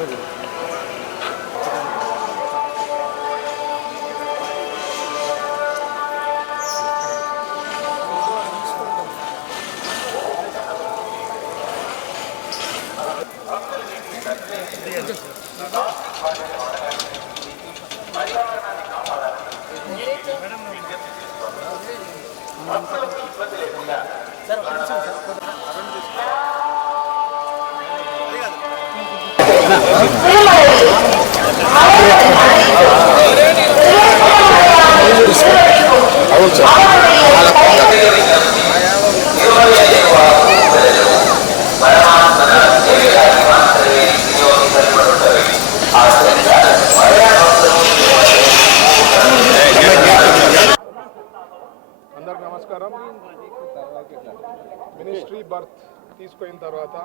అందరికి నమస్కారం. Ministry birth తీసుకున్న తర్వాత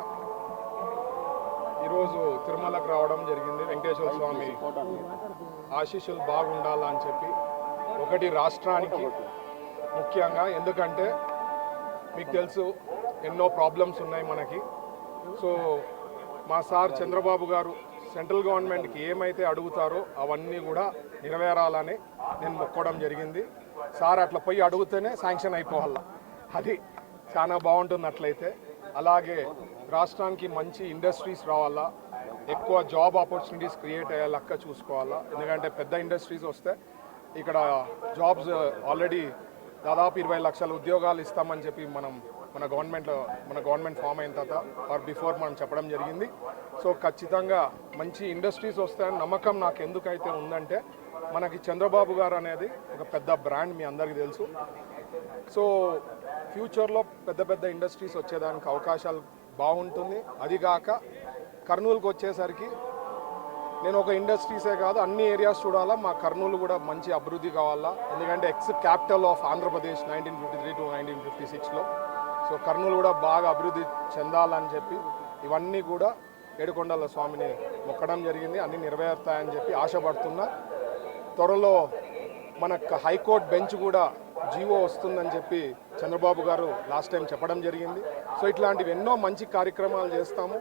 ఈరోజు తిరుమలకు రావడం జరిగింది. వెంకటేశ్వర స్వామి ఆశీస్సులు బాగుండాలని చెప్పి, ఒకటి రాష్ట్రానికి ముఖ్యంగా, ఎందుకంటే మీకు తెలుసు ఎన్నో ప్రాబ్లమ్స్ ఉన్నాయి మనకి. సో మా సార్ చంద్రబాబు గారు సెంట్రల్ గవర్నమెంట్కి ఏమైతే అడుగుతారో అవన్నీ కూడా నెరవేరాలని నేను మొక్కడం జరిగింది. సార్ అట్లా పోయి అడిగితేనే శాంక్షన్ అయిపోవాల, అది చాలా బాగుంటుంది. అట్లయితే అలాగే రాష్ట్రానికి మంచి ఇండస్ట్రీస్ రావాలా, ఎక్కువ జాబ్ ఆపర్చునిటీస్ క్రియేట్ అయ్యే లెక్క చూసుకోవాలా. ఎందుకంటే పెద్ద ఇండస్ట్రీస్ వస్తే ఇక్కడ జాబ్స్ ఆల్రెడీ దాదాపు 20 లక్షల ఉద్యోగాలు ఇస్తామని చెప్పి మన గవర్నమెంట్ ఫామ్ అయిన తర్వాత ఆర్ బిఫోర్ మనం చెప్పడం జరిగింది. సో ఖచ్చితంగా మంచి ఇండస్ట్రీస్ వస్తాయని నమ్మకం నాకు ఎందుకైతే ఉందంటే, మనకి చంద్రబాబు గారు అనేది ఒక పెద్ద బ్రాండ్, మీ అందరికీ తెలుసు. సో ఫ్యూచర్లో పెద్ద పెద్ద ఇండస్ట్రీస్ వచ్చేదానికి అవకాశాలు బాగుంటుంది. అదిగాక కర్నూలుకి వచ్చేసరికి నేను ఒక ఇండస్ట్రీసే కాదు అన్ని ఏరియాస్ చూడాలా. మా కర్నూలు కూడా మంచి అభివృద్ధి కావాలా, ఎందుకంటే capital of Andhra Pradesh 1953 to 1956లో. So Kurnool కూడా బాగా అభివృద్ధి చెందాలని చెప్పి ఇవన్నీ కూడా ఏడుకొండల స్వామిని మొక్కడం జరిగింది. అన్నీ నెరవేరుతాయని చెప్పి ఆశపడుతున్నా. త్వరలో మనకు హైకోర్టు బెంచ్ కూడా జీవో వస్తుందని చెప్పి చంద్రబాబు గారు లాస్ట్ టైం చెప్పడం జరిగింది. సో ఇట్లాంటివి ఎన్నో మంచి కార్యక్రమాలు చేస్తాము.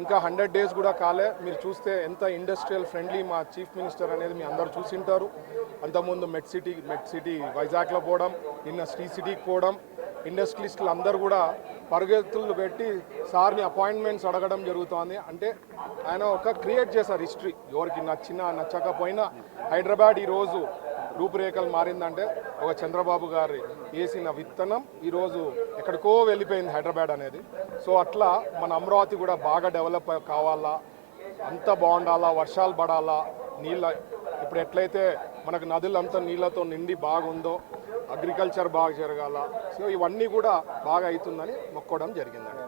ఇంకా 100 డేస్ కూడా కాలే. మీరు చూస్తే ఎంత ఇండస్ట్రియల్ ఫ్రెండ్లీ మా చీఫ్ మినిస్టర్ అనేది మీ అందరూ చూసింటారు. అంతకుముందు మెడ్ సిటీ వైజాగ్లో పోవడం, నిన్న శ్రీ సిటీకి పోవడం, ఇండస్ట్రియలిస్టులు అందరూ కూడా పరుగెత్తులు పెట్టి సార్ని అపాయింట్మెంట్స్ అడగడం జరుగుతోంది. అంటే ఆయన ఒక క్రియేట్ చేశారు హిస్టరీ. ఎవరికి నచ్చినా నచ్చకపోయినా హైదరాబాద్ ఈరోజు రూపురేఖలు మారిందంటే ఒక చంద్రబాబు గారి వేసిన విత్తనం ఈరోజు ఎక్కడికో వెళ్ళిపోయింది హైదరాబాద్ అనేది. సో అట్లా మన అమరావతి కూడా బాగా డెవలప్ కావాలా, అంత బాగుండాలా, వర్షాలు పడాలా, ఇప్పుడు ఎట్లయితే మనకు నదులంతా నీళ్ళతో నిండి బాగుందో అగ్రికల్చర్ బాగా జరగాల. సో ఇవన్నీ కూడా బాగా అవుతుందని మొక్కడం జరిగిందండి.